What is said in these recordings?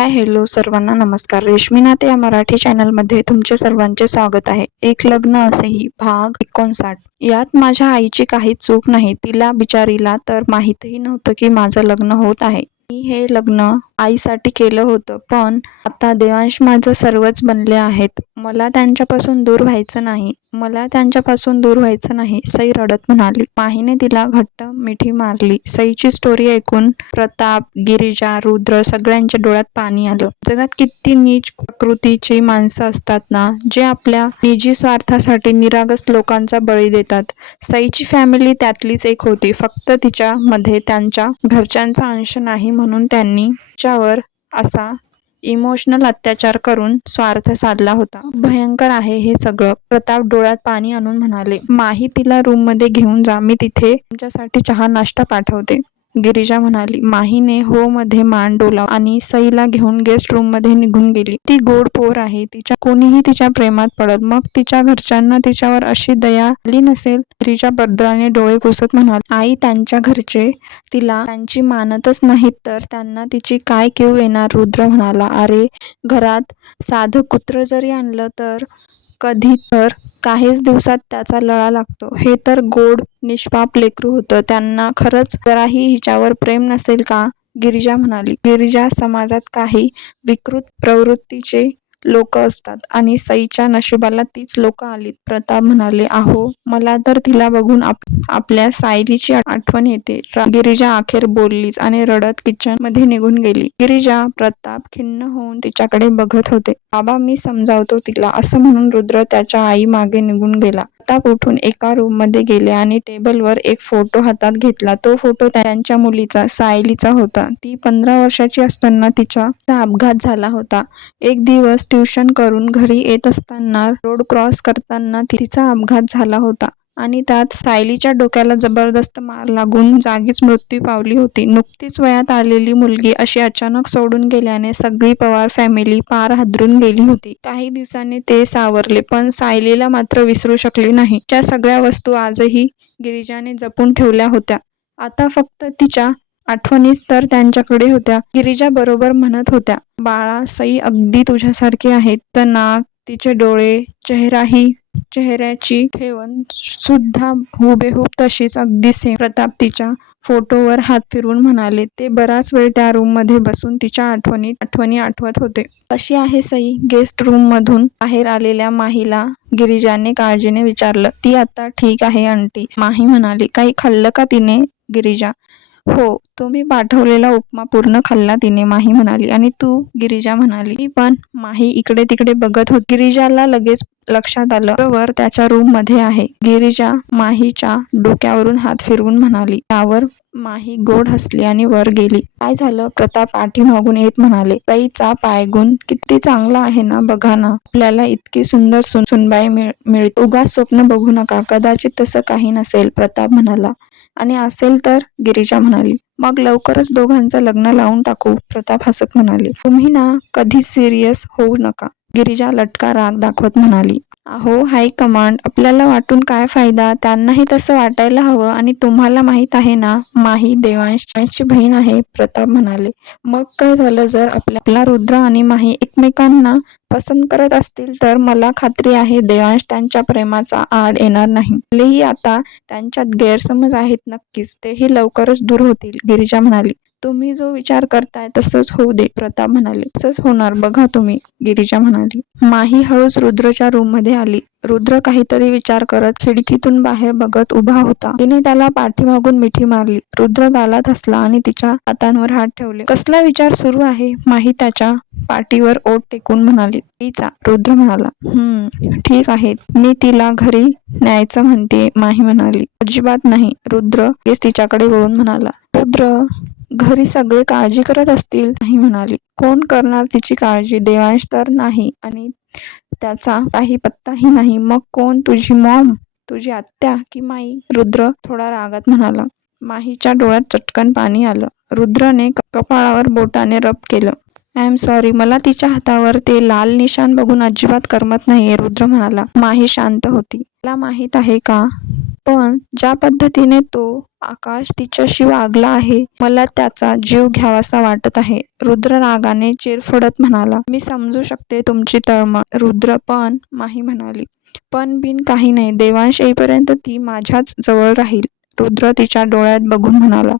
Hi hello सर्वांना नमस्कार. रेश्मी नाते या मराठी चॅनलमध्ये तुमचे सर्वांचे स्वागत आहे. एक लग्न असेही भाग 59. यात माझ्या आईची काही चूक नाही. तिला बिचारीला तर माहीतही नव्हतं की माझं लग्न होत आहे. मी हे लग्न आईसाठी केलं होतं, पण आता देवांश माझं सर्वच बनले आहेत. मला त्यांच्यापासून दूर व्हायचं नाही. सई रडत म्हणाली. माहीने तिला घट्ट मिठी मारली. सईची स्टोरी ऐकून प्रताप, गिरिजा, रुद्र सगळ्यांच्या डोळ्यात पाणी आलं. जगात किती नीच प्रकृतीची माणसं असतात ना, जे आपल्या निजी स्वार्थासाठी निरागस लोकांचा बळी देतात. सईची फॅमिली त्यातलीच एक होती. फक्त तिच्यामध्ये त्यांच्या घरच्यांचा अंश नाही म्हणून त्यांनी तिच्यावर असा इमोशनल अत्याचार करून स्वार्थ साधला होता. भयंकर आहे हे सगळं. प्रताप डोळ्यात पाणी आणून म्हणाले. माही तिला रूम मध्ये घेऊन जा, मी तिथे तुमच्यासाठी चहा नाश्ता पाठवते. गिरिजा म्हणाली. माहीने हो मध्ये मान डोलाव आणि सईला घेऊन गेस्ट रूम मध्ये निघून गेली. ती गोड पोर आहे. कोणीही तिच्या प्रेमात पडल, मग तिच्या घरच्यांना तिच्यावर अशी दया आली नसेल. गिरिजा पदराने डोळे पुसत म्हणाली. आई, त्यांच्या घरचे तिला त्यांची मानतच नाहीत तर त्यांना तिची काय कीव येणार. रुद्र म्हणाला. अरे, घरात साधं कुत्र जरी आणलं तर कधी तर काहीच दिवसात त्याचा लळा लागतो. हे तर गोड निष्पाप लेकरू होतं. त्यांना खरंच जराही हिच्यावर प्रेम नसेल का. गिरिजा म्हणाली. गिरिजा, समाजात काही विकृत प्रवृत्तीचे लोक असतात आणि सईच्या नशिबाला तीच लोक आलीत. प्रताप म्हणाले. अहो, मला तर तिला बघून आपल्या सायलीची आठवण येते. गिरिजा अखेर बोललीच आणि रडत किचन मध्ये निघून गेली. गिरिजा, प्रताप खिन्न होऊन तिच्याकडे बघत होते. बाबा, मी समजावतो तिला, असं म्हणून रुद्र त्याच्या आई मागे निघून गेला. प्रताप उठून एका रूम मध्ये गेले आणि टेबलवर एक फोटो हातात घेतला. तो फोटो त्यांच्या मुलीचा, सायलीचा होता. ती 15 वर्षाची असताना तिचा अपघात झाला होता. एक दिवस ट्युशन करून घरी येत असताना रोड क्रॉस करताना तिचा अपघात झाला होता आणि त्यात सायलीच्या डोक्याला जबरदस्त मार लागून जागीच मृत्यू पावली होती. नुकतीच वयात आलेली मुलगी अशी अचानक सोडून गेल्याने सगळी पवार फॅमिली पार हादरून गेली होती. काही दिवसांनी ते सावरले, पण सायलीला मात्र विसरू शकली नाही. त्या सगळ्या वस्तू आजही गिरिजाने जपून ठेवल्या होत्या. आता फक्त तिच्या आठवणीच तर त्यांच्याकडे होत्या. गिरिजा बरोबर म्हणत होत्या. बाळा, सई अगदी तुझ्यासारखी आहे. तर नाक, तिचे डोळे, चेहऱ्याची ठेवण सुद्धा हुबेहूब तशीच, अगदी सेम. प्रताप तिच्या फोटोवर हात फिरवून म्हणाले. ते बराच वेळ त्या रूम मध्ये बसून तिच्या आठवणी आठवत होते. कशी आहे सई. गेस्ट रूम मधून बाहेर आलेल्या माहीला गिरिजाने काळजीने विचारलं. ती आता ठीक आहे आंटी, माही म्हणाली. काही खाल्लं का तिने. गिरिजा. हो, तुम्ही पाठवलेला उपमा पूर्ण खाल्ला तिने, माही म्हणाली. आणि तू. गिरिजा म्हणाली. मी पण. माही इकडे तिकडे बघत होती. गिरिजाला लगेच लक्षात आलं. बरोबर त्याच्या रूम मध्ये आहे. गिरिजा माहीच्या डोक्यावरून हात फिरवून म्हणाली. त्यावर माही गोड हसली आणि वर गेली. काय झालं. प्रताप पाठीमागून येत म्हणाले. सईचा पायगुण किती चांगला आहे ना. बघा ना, आपल्याला इतकी सुंदर सुनबाई मिळते. उगाच स्वप्न बघू नका. कदाचित तसं काही नसेल. प्रताप म्हणाला. आणि असेल तर. गिरिजा म्हणाली. मग लवकरच दोघांचं लग्न लावून टाकू. प्रताप हसत म्हणाले. तुम्ही ना कधीच सिरियस होऊ नका. गिरिजा लटका राग दाखवत म्हणाली. अहो, हायकमांड, आपल्याला वाटून काय फायदा. त्यांनाही तसं वाटायला हवं. आणि तुम्हाला माहित आहे ना, माही देवांशची बहीण आहे. प्रताप म्हणाले. मग काय झालं. जर आपला रुद्र आणि माही एकमेकांना पसंत करत असतील तर मला खात्री आहे देवांश त्यांच्या प्रेमाचा आड येणार नाही. भलेही आता त्यांच्यात गैरसमज आहेत नक्कीच, तेही लवकरच दूर होतील. गिरिजा म्हणाली. तुम्ही जो विचार करताय तसंच होऊ दे. प्रताप म्हणाले. तसंच होणार बघा तुम्ही. गिरिजा म्हणाली. माही हळूच रुद्रच्या रूम मध्ये आली. रुद्र काहीतरी विचार करत खिडकीतून बाहेर बघत उभा होता. तिने त्याला पाठीमागून मिठी मारली. रुद्र गालात हसला आणि तिच्या हातांवर हात ठेवले. कसला विचार सुरू आहे. माही त्याच्या पाठीवर ओठ टेकून म्हणाली. तिचा. रुद्र म्हणाला. ठीक आहे, मी तिला घरी न्यायचं म्हणते. माही म्हणाली. अजिबात नाही. रुद्र केस तिच्याकडे वळून म्हणाला. रुद्र, घरी सगळे काळजी करत असतील. माही म्हणाली. कोण करणार तिची काळजी. देवांश तर नाही आणि त्याचा काही पत्ताही नाही. मग कोण. तुझी मॉम, तुझी आत्या की माई. रुद्र थोडा रागात म्हणाला. माहीच्या डोळ्यात चटकन पाणी आलं. रुद्रने कपाळावर बोटाने रब केलं. आय एम सॉरी, मला तिच्या हातावर ते लाल निशाण बघून अजिबात करमत नाहीये. रुद्र म्हणाला. माही शांत होती. मला माहीत आहे का, पण ज्या पद्धतीने तो आकाश तिच्याशी वागला आहे, मला त्याचा जीव घ्यावासा वाटत आहे. रुद्र रागाने चिरफडत म्हणाला. मी समजू शकते तुमची तळमळ रुद्र, पण माही म्हणाली. पण बिन काही नाही, देवांश येईपर्यंत ती माझ्याच जवळ राहील. रुद्र तिच्या डोळ्यात बघून म्हणाला.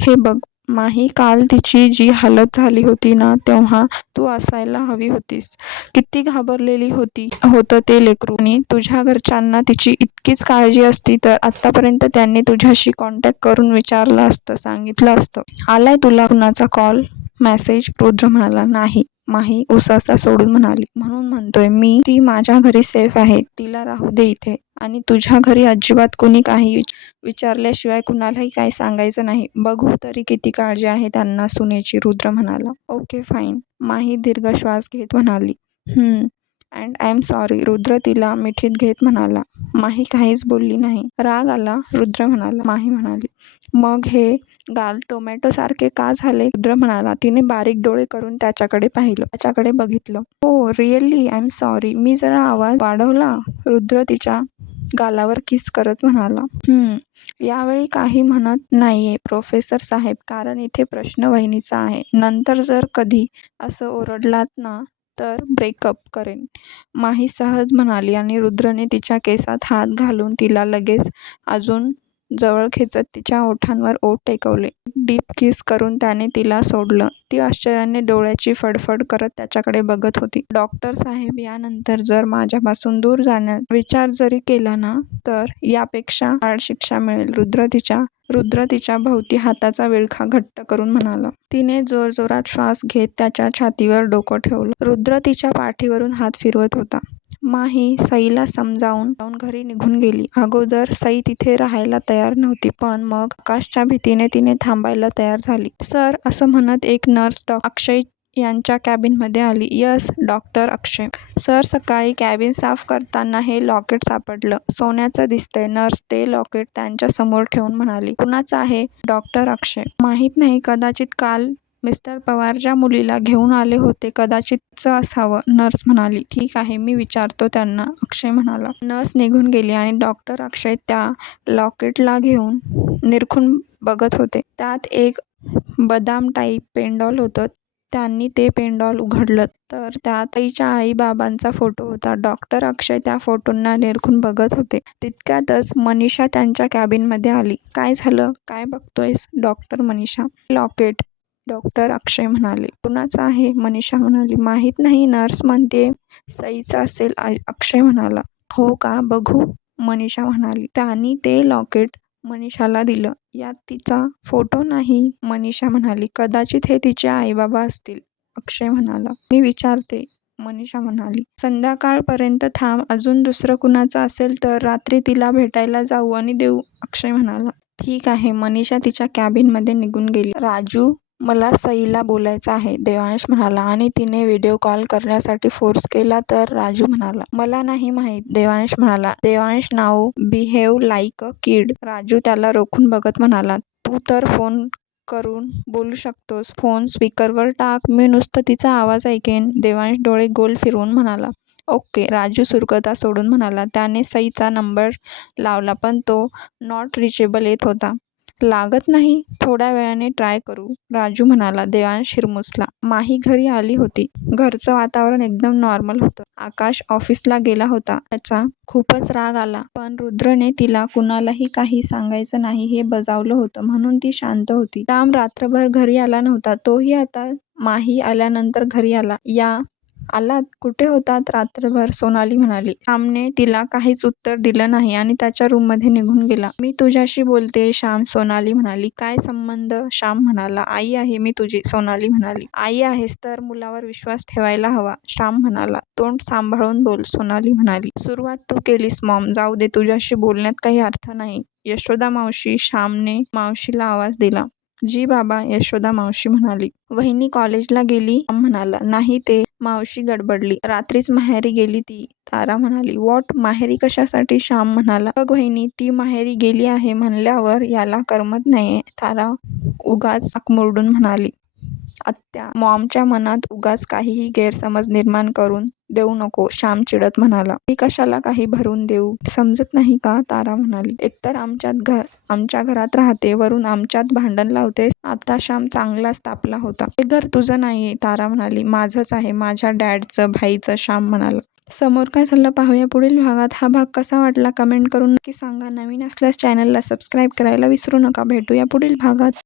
हे बघ माही, काल तिची जी हालत झाली होती ना, तेव्हा तू असायला हवी होतीस. किती घाबरलेली होतं ते लेकरू. आणि तुझ्या घरच्यांना तिची इतकीच काळजी असती तर आतापर्यंत त्यांनी तुझ्याशी कॉन्टॅक्ट करून विचारलं असतं, सांगितलं असतं. आलाय तुला कुणाचा कॉल, मेसेज? रुद्र म्हणाला. नाही. माही उसासा सोडून म्हणाली. म्हणून म्हणतोय मी, ती माझ्या घरी सेफ आहे, तिला राहू दे इथे. आणि तुझ्या घरी अजिबात कुणी काही विचारल्याशिवाय कुणालाही काही सांगायचं नाही. बघू तरी किती काळजी आहे त्यांना सुनेची. रुद्र म्हणाला. Okay fine. माही दीर्घ श्वास घेत म्हणाली. And I am sorry. Rudra तिला मिठीत घेत म्हणाला. माही काहीच बोलली नाही. राग आला? रुद्र म्हणाला. माही म्हणाली. मग हे गाल टोमॅटो सारखे का झाले? रुद्र म्हणाला. तिने बारीक डोळे करून त्याच्याकडे पाहिलं, त्याच्याकडे बघितलं. हो रिअली आय एम सॉरी. मी जरा आवाज वाढवला? रुद्र तिच्या गालावर किस करत म्हणाला. यावेळी काही म्हणत नाहीये प्रोफेसर साहेब, कारण इथे प्रश्न वहिनीचा आहे. नंतर जर कधी असं ओरडलात ना तर ब्रेकअप करेन. माही सहज म्हणाली आणि रुद्रने तिच्या केसात हात घालून तिला लगेच अजून जवळ खेचत तिच्या ओठांवर ओठ टेकवले. डीप किस करून त्याने तिला सोडलं. ती आश्चर्याने डोळ्याची फडफड करत त्याच्याकडे बघत होती. डॉक्टर साहेब, यानंतर जर माझ्यापासून दूर जाण्याचा विचार जरी केला ना तर यापेक्षा हार्ड शिक्षा मिळेल. रुद्र तिच्या भोवती हाताचा विळखा घट्ट करून म्हणाला. तिने जोरजोरात श्वास घेत त्याच्या छातीवर डोकं ठेवलं. रुद्र तिच्या पाठीवरून हात फिरवत होता. माही सईला समजावून घरी निघून गेली. अगोदर सई तिथे राहायला तयार नव्हती, पण मग आकाशच्या भीतीने तिने थांबायला तयार झाली. सर, असं म्हणत एक नर्स अक्षय यांच्या कॅबिनमध्ये आली. यस, डॉक्टर अक्षय. सर, सकाळी कॅबिन साफ करताना हे लॉकेट सापडलं. सोन्याचं दिसतंय. नर्स ते लॉकेट त्यांच्या समोर ठेवून म्हणाली. कुणाचं आहे? डॉक्टर अक्षय. माहीत नाही, कदाचित काल मिस्टर पवार ज्या मुलीला घेऊन आले होते, कदाचित असावं. नर्स म्हणाली. ठीक आहे, मी विचारतो त्यांना, अक्षय म्हणाला. नर्स निघून गेली आणि डॉक्टर अक्षय त्या लॉकेटला घेऊन निरखून बघत होते. त्यात एक बदाम टाईप पेंडॉल होतं. त्यांनी ते पेंडॉल उघडलं तर त्यात आईच्या आई-बाबांचा फोटो होता. डॉक्टर अक्षय त्या फोटोंना निरखून बघत होते. तितक्यातच मनीषा त्यांच्या कॅबिनमध्ये आली. काय झालं? काय बघतोयस? डॉक्टर मनीषा. लॉकेट. डॉक्टर अक्षय म्हणाले. कुणाचं आहे? मनीषा म्हणाली. माहीत नाही, नर्स म्हणते सईचं असेल. अक्षय म्हणाला. हो का, बघू? मनीषा म्हणाली. त्यांनी ते लॉकेट मनीषाला दिलं. यात तिचा फोटो नाही. मनीषा म्हणाली. कदाचित हे तिचे आई-बाबा असतील. अक्षय म्हणाला. मी विचारते. मनीषा म्हणाली. संध्याकाळपर्यंत थांब, अजून दुसरं कुणाचं असेल तर रात्री तिला भेटायला जाऊ आणि देऊ. अक्षय म्हणाला. ठीक आहे. मनीषा तिच्या कॅबिनमध्ये निघून गेली. राजू, मला सईला बोलायचं आहे, देवांश म्हणाला. आणि तिने व्हिडिओ कॉल करण्यासाठी फोर्स केला तर? राजू म्हणाला. मला नाही माहीत, देवांश म्हणाला. Devansh now behave like a kid. Raju त्याला रोखून बघत म्हणाला. तू तर फोन करून बोलू शकतोस. फोन स्पीकरवर टाक, मी नुसतं तिचा आवाज ऐकेन. देवांश डोळे गोल फिरवून म्हणाला. ओके. राजू सुरकता सोडून म्हणाला. त्याने सईचा नंबर लावला, पण तो नॉट रिचेबल येत होता. लागत नाही? थोड्या वेळाने ट्राय करू, राजू म्हणाला. देवांश हिरमुसला. माही घरी आली होती. घरचं वातावरण एकदम नॉर्मल होतं. आकाश ऑफिसला गेला होता. त्याचा खूपच राग आला, पण रुद्रने तिला कुणालाही काही सांगायचं नाही हे बजावलं होतं, म्हणून ती शांत होती. राम रात्रभर घरी आला नव्हता. तोही आता माही आल्यानंतर घरी आला. आलात? कुठे होतात रात्रभर? सोनाली म्हणाली. श्यामने तिला काहीच उत्तर दिलं नाही आणि त्याच्या रूममध्ये निघून गेला. मी तुझ्याशी बोलते श्याम, सोनाली म्हणाली. काय संबंध? श्याम म्हणाला. आई आहे मी तुझी, सोनाली म्हणाली. आई आहेस तर मुलावर विश्वास ठेवायला हवा, श्याम म्हणाला. तोंड सांभाळून बोल, सोनाली म्हणाली. सुरुवात तू केलीस मॉम, जाऊ दे, तुझ्याशी बोलण्यात काही अर्थ नाही. यशोदा मावशी. श्यामने मावशीला आवाज दिला. जी बाबा, यशोदा मावशी म्हणाली. वहिनी कॉलेजला गेली? श्याम म्हणाला. नाही, ते मावशी गडबडली. रात्रीच माहेरी गेली ती, तारा म्हणाली. व्हॉट? माहेरी कशासाठी? श्याम म्हणाला. बघ वहिनी, ती माहेरी गेली आहे म्हणल्यावर याला करमत नाहीये, तारा उगाच नाक मुरडून म्हणाली. आत्या, मॉमच्या मनात उगाच काहीही गैरसमज निर्माण करून देऊ नको, श्याम चिडत म्हणाला. मी कशाला काही भरून देऊ, समजत नाही का, तारा म्हणाली. एकतर आमच्या घरात राहते, वरून आमच्यात भांडण लावतेस. आता श्याम चांगलाच तापला होता. हे घर तुझं नाहीये, तारा म्हणाली. माझंच आहे, माझ्या डॅडचं, भाईचं, श्याम म्हणाला. समोर काय झालं पाहूया पुढील भागात. हा भाग कसा वाटला कमेंट करून नक्की सांगा. नवीन असल्यास चॅनलला सबस्क्राईब करायला विसरू नका. भेटूया पुढील भागात.